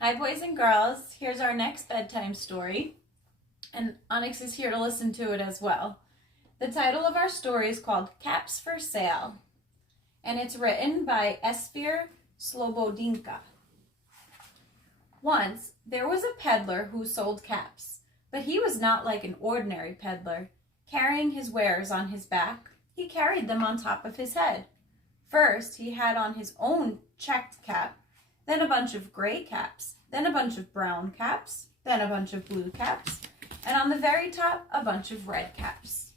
Hi, boys and girls. Here's our next bedtime story, and Onyx is here to listen to it as well. The title of our story is called Caps for Sale, and it's written by Esfir Slobodinka. Once, there was a peddler who sold caps, but he was not like an ordinary peddler. Carrying his wares on his back, he carried them on top of his head. First, he had on his own checked cap, then a bunch of gray caps, then a bunch of brown caps, then a bunch of blue caps, and on the very top, a bunch of red caps.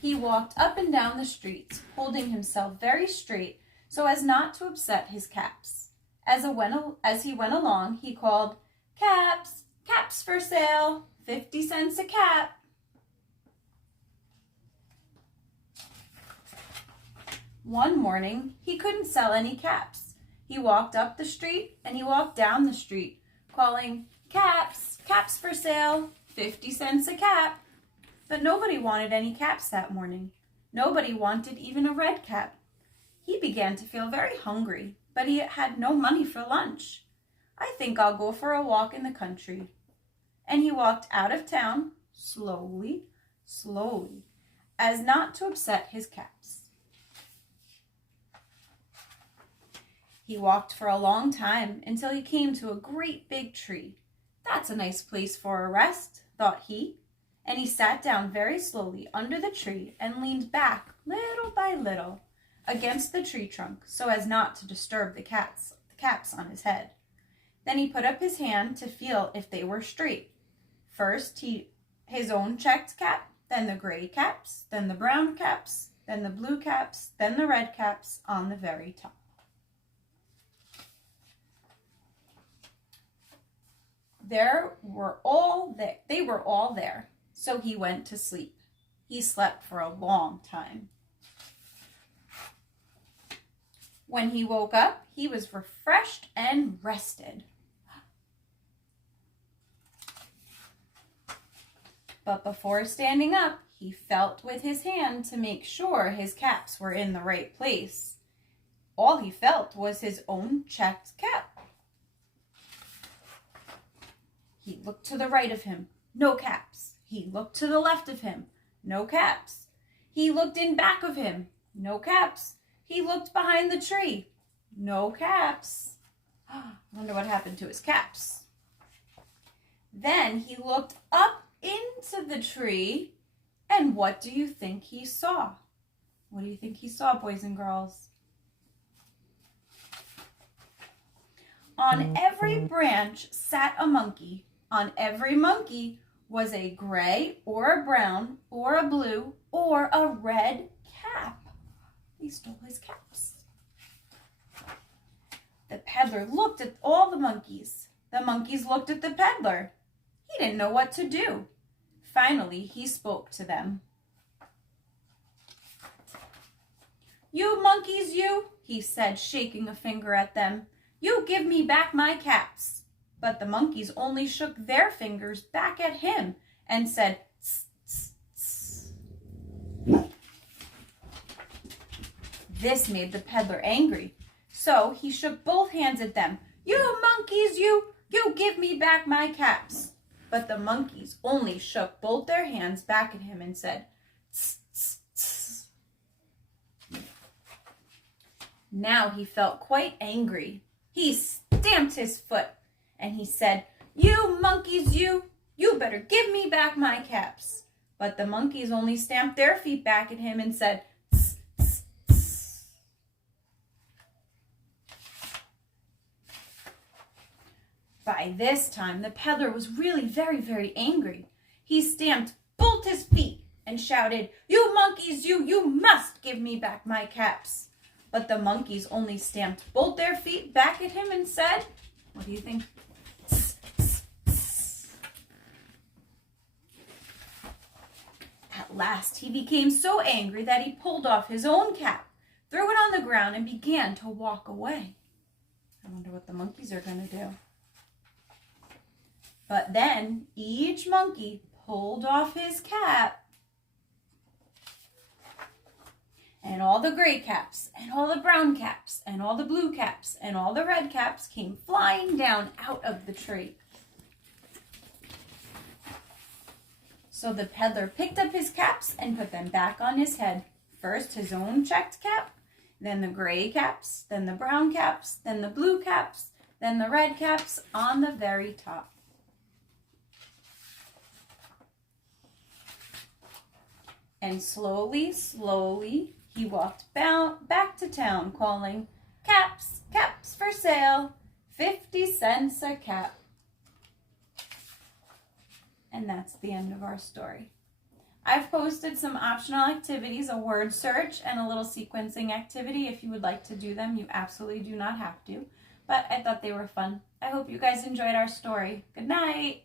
He walked up and down the streets, holding himself very straight so as not to upset his caps. As he went along, he called, "Caps, caps for sale, 50 cents a cap." One morning, he couldn't sell any caps. He walked up the street and he walked down the street, calling, "Caps, caps for sale, 50 cents a cap." But nobody wanted any caps that morning. Nobody wanted even a red cap. He began to feel very hungry, but he had no money for lunch. "I think I'll go for a walk in the country." And he walked out of town, slowly, slowly, as not to upset his caps. He walked for a long time until he came to a great big tree. "That's a nice place for a rest," thought he, and he sat down very slowly under the tree and leaned back little by little against the tree trunk so as not to disturb the caps on his head. Then he put up his hand to feel if they were straight. First his own checked cap, then the gray caps, then the brown caps, then the blue caps, then the red caps on the very top. They were all there, so he went to sleep. He slept for a long time. When he woke up, he was refreshed and rested. But before standing up, he felt with his hand to make sure his caps were in the right place. All he felt was his own checked cap. He looked to the right of him, no caps. He looked to the left of him, no caps. He looked in back of him, no caps. He looked behind the tree, no caps. I wonder what happened to his caps. Then he looked up into the tree, and what do you think he saw? What do you think he saw, boys and girls? On every branch sat a monkey. On every monkey was a gray or a brown or a blue or a red cap. He stole his caps. The peddler looked at all the monkeys. The monkeys looked at the peddler. He didn't know what to do. Finally, he spoke to them. "You monkeys, you," he said, shaking a finger at them. "You give me back my caps." But the monkeys only shook their fingers back at him and said, "Tss, tss, tss." This made the peddler angry, so he shook both hands at them. "You monkeys, you give me back my caps." But the monkeys only shook both their hands back at him and said, "Tss, tss, tss." Now he felt quite angry. He stamped his foot and he said, "You monkeys, you better give me back my caps." But the monkeys only stamped their feet back at him and said, "Tss, tss, tss." By this time, the peddler was really very, very angry. He stamped both his feet and shouted, "You monkeys, you must give me back my caps." But the monkeys only stamped both their feet back at him and said, what do you think? Tss, tss, tss. At last, he became so angry that he pulled off his own cap, threw it on the ground, and began to walk away. I wonder what the monkeys are going to do. But then each monkey pulled off his cap And all the gray caps, and all the brown caps, and all the blue caps, and all the red caps came flying down out of the tree. So the peddler picked up his caps and put them back on his head. First his own checked cap, then the gray caps, then the brown caps, then the blue caps, then the red caps on the very top. And slowly, slowly, he walked back to town calling, "Caps, caps for sale, 50 cents a cap." And that's the end of our story. I've posted some optional activities, a word search and a little sequencing activity. If you would like to do them, you absolutely do not have to. But I thought they were fun. I hope you guys enjoyed our story. Good night.